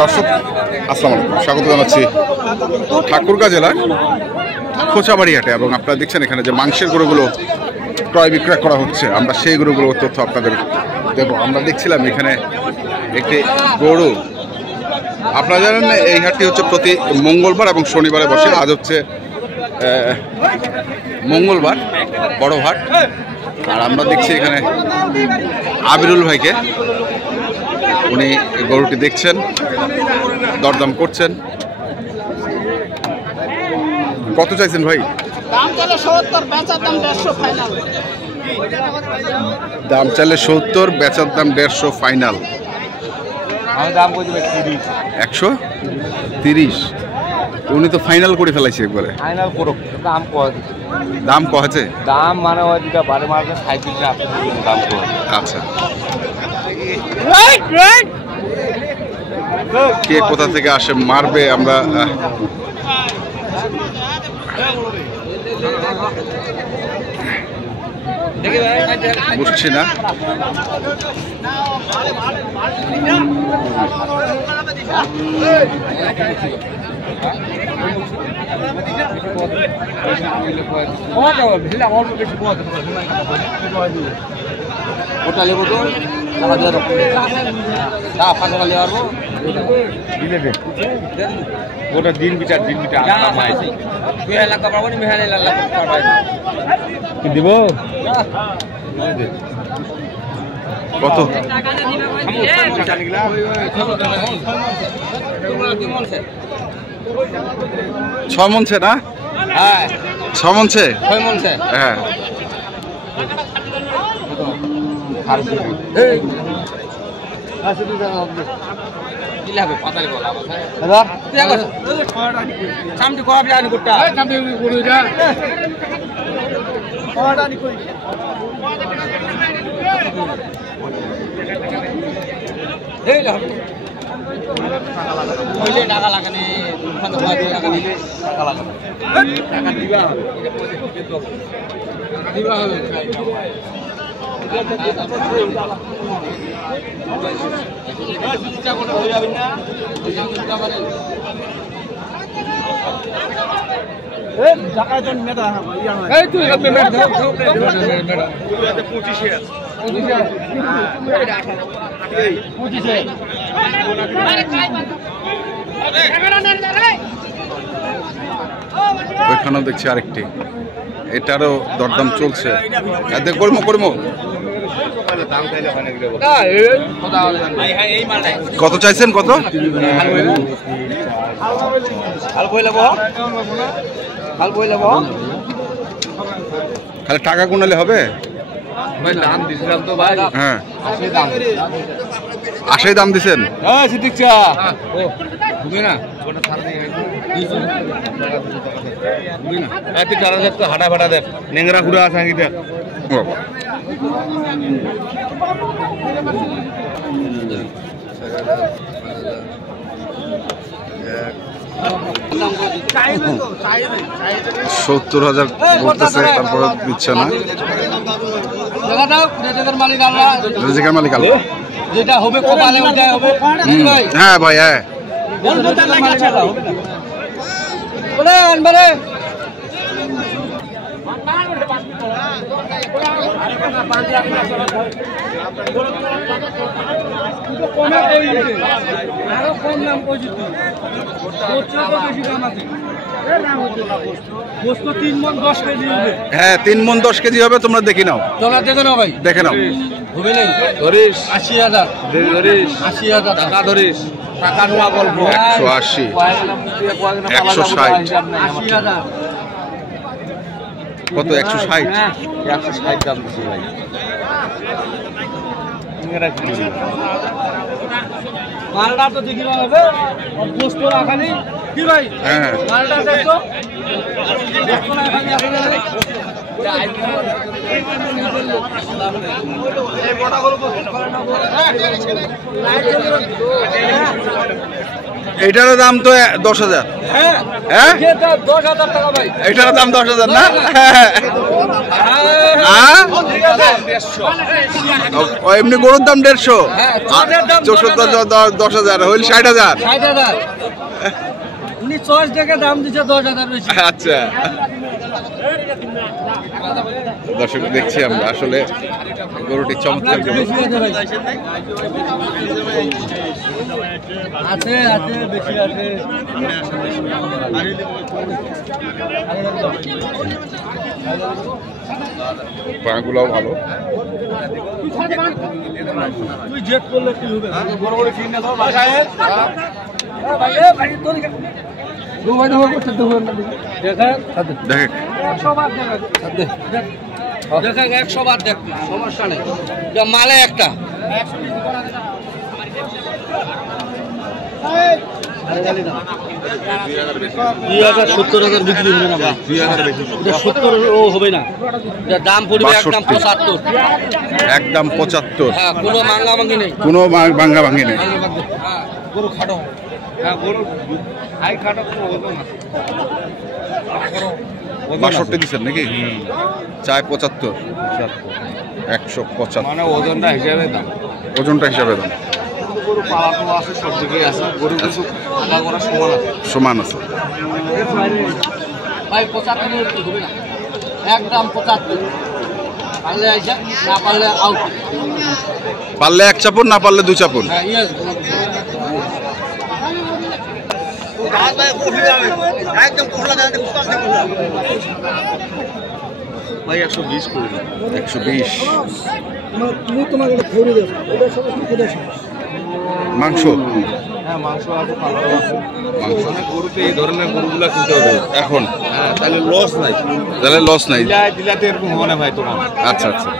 দর্শক আসসালামু আলাইকুম, স্বাগত জানাচ্ছি ঠাকুরগাঁ জেলার খোঁচাবাড়ি হাটে। এবং আপনারা দেখছেন এখানে যে মাংসের গরুগুলো ক্রয় বিক্রয় করা হচ্ছে, আমরা সেই গরুগুলোর তথ্য আপনাদের দেব। আমরা দেখছিলাম এখানে একটি গরু, আপনারা জানেন এই হাটটি হচ্ছে প্রতি মঙ্গলবার এবং শনিবারে বসে। আজ হচ্ছে মঙ্গলবার, বড় হাট। আর আমরা দেখছি এখানে আবিরুল ভাইকে, উনি গরুটি দেখছেন, দরদাম করছেন। কত চাইছেন ভাই? দাম চাইলে 70, বেচার দাম 150 ফাইনাল। দাম চাইলে 70, বেচার দাম 150 ফাইনাল। আমি দাম কই দিবে 30। 130? উনি তো ফাইনাল করে ফেলাইছে একবারে। ফাইনাল করো, দাম কত? দাম কত? দাম মানে ওই দুটা বারে মারবে 37 টাকা দাম কত? আচ্ছা, কে কোথা থেকে আসে মারবে আমরা বুঝছি না। ওটা লেবো তো ওটা দিন বিচার দিব কত? 6 মনছে না? হ্যাঁ 6 মনছে। 6 মনছে। হ্যাঁ, টাকা লাগানি দিবা হবে। ওইখানেও দেখছি আরেকটি, এটারও দরদাম চলছে। কর্ম কর্ম কত চাইছেন? কত? খালি টাকা গুনালে হবে? হ্যাঁ, 80 দাম দিচ্ছেন। হাঁটা ফাটা দেখ, নেংরা ঘুরে আসা দেখ। $70,000 বলতেছে, তারপরে দিচ্ছে না। রিজিকের মালিক আল্লাহ, যেটা হবে কপালে ওইটাই হবে। হ্যাঁ ভাই, হ্যাঁ হ্যাঁ 3 মণ 10 কেজি হবে। তোমরা দেখে নাও, দেখে নাও। 80,000 টাকা ধরিস, টাকা নোয়া গল্প। 180, 160, কত? 160 দাম দিচ্ছি ভাই। মালটা তো দেখি হবে, পোস্ট রাখানি কি ভাই? হ্যাঁ, মালটা দেখো এটার দাম তো 10,000। হ্যাঁ, 10,000 টাকা ভাই। এটার দাম 10,000 না? এমনি গরুর দাম 150, 74 10,000 হইল 60,000। উনি চয়েস দেখে দাম দিচ্ছে 10,000 বেশি। আচ্ছা দর্শক দেখছি আমরা আসলে গরুটি চমৎকার গরু। আছে আছে বেশি আছে। পাগুলোও ভালো। তুই জেট করলে কি হবে? বড় বড় কিনে দাও ভাই। ভাই ভাই তোর দু ভাই দাও করতে দু দেখা দেখে 100 বার দেখা দেখা 100 বার দেখ সমস্যা নেই। যা মালে একটা 70,000 বিক্রি হবে না। 70 ও হবে না, দাম পড়বে একদম 75। একদম 75। হ্যাঁ কোনো মাঙ্গা মাঙ্গি নেই, কোনো ভাঙ্গা ভাঙ্গি নেই। গরু খাটো। হ্যাঁ গরু হাই খাটো কোনো হবে না। 62 দিচ্ছেন নাকি? চায় 75, 175 মানে ওজনটা হিসাবে দাম। ওজনটা হিসাবে দাম গরু পালানো আছে, সব দিকেই আছে। গরু কিছু আলাদা করা সমান আছে। ভাই 75 কি হবে না, একদম 75। পারলে আইসা, না পারলে আউট। পারলে 1 চাপড়, না পারলে 2 চাপড়। হ্যাঁ ইয়েস। একদম কোলা দাঁড়াতে বুঝতে ভাই 120 করে 120। তুমি তোমাকে ধরে দেব, এটা সমস্ত কোথায় মাংস? হ্যাঁ মাংস আছে, পালাও আছে। মাংস মানে গরুতে এই ধরনের গরুগুলা কিনতে হবে এখন। হ্যাঁ তাহলে লস নাই। তাহলে লস নাই। দিলাতে এরকম হবে না ভাই তোমার। আচ্ছা আচ্ছা,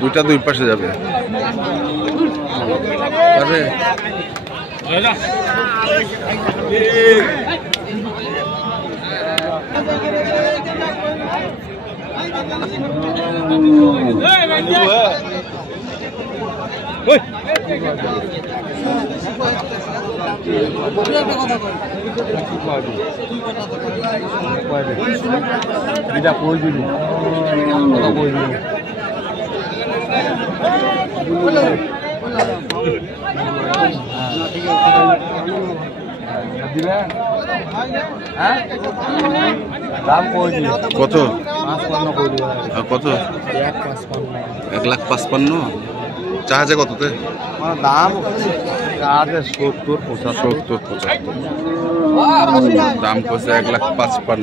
দুইটা দুই পাশে যাবে। আরে কত? কত? 1,55,000। চাহাজে কততে? দাম 70, 75। দাম করছে 1,55,000।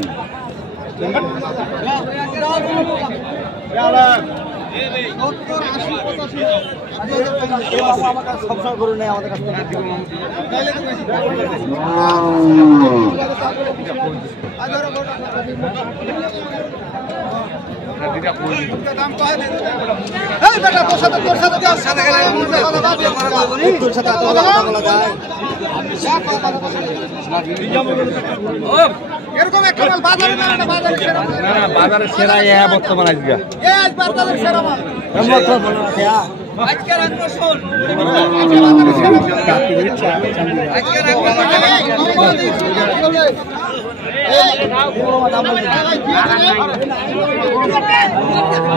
বাজারে সেরা বর্তমান আজকে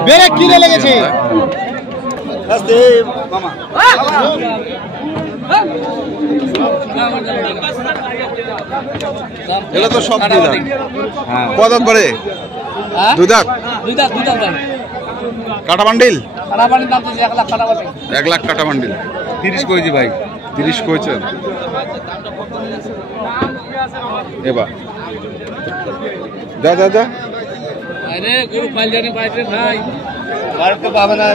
বেরে কিনে লেগেছে। এটা তো সব দুই দাঁত। কত দাঁত পরে? দুই দাঁত। কাটা বান্ডিল? 1 লাখ কাটা বান্ডিল। 30 কইছি ভাই। 30 কইছেন? এবার যা যা যা। আরে গরু পাইল জানে পাইছে ভাই, বাড়ি তো পাবে না।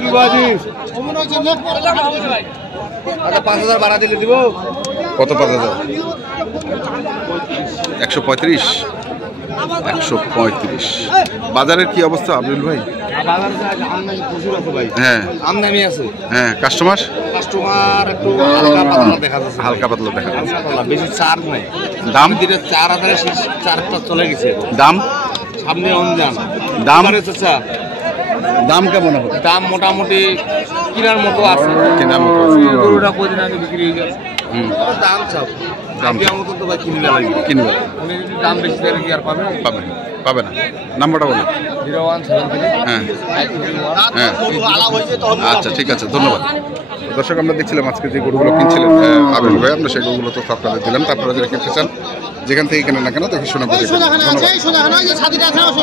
কি বাজিস? 5,000 ভাড়া দিলে দিব। কত? 5,000? 135। 135। বাজারের কি অবস্থা আব্দুল ভাই? প্রচুর আছে ভাই। হ্যাঁ আমদানি আছে। হ্যাঁ, কাস্টমার একটু হালকা পাতলা দেখা যাচ্ছে। হালকা পাতলা দেখা যাচ্ছে। বেশি চার্জ নাই। দাম? দিলে 4,000 চারটা চলে গেছে। দাম? সামনে অনজান দাম? চাচা দাম কেমন হবে? দাম মোটামুটি কিনার মতো আছে। কেনার মতো গরুটা কদিন আগে বিক্রি হয়ে গেছে। দাম চাপ দাম দেওয়ার মতো তো ভাই কিনবে লাগবে। কিনবে উনি যদি দাম বেশি দেয় কি আর পাবে? পাবে না। নাম্বারটা বলুন। 0173 হ্যাঁ হ্যাঁ আচ্ছা ঠিক আছে, ধন্যবাদ। দর্শক আমরা দেখছিলাম আজকে যে গরুগুলো কিনছিলেন আবেল ভাই, আমরা সেই গরুগুলো তো আপনাদের দিলাম। তারপরে যারা কিনতে চান যেখান থেকে কেনেন না কেন দেখে শুনে বুঝে কিনবেন। ধন্যবাদ।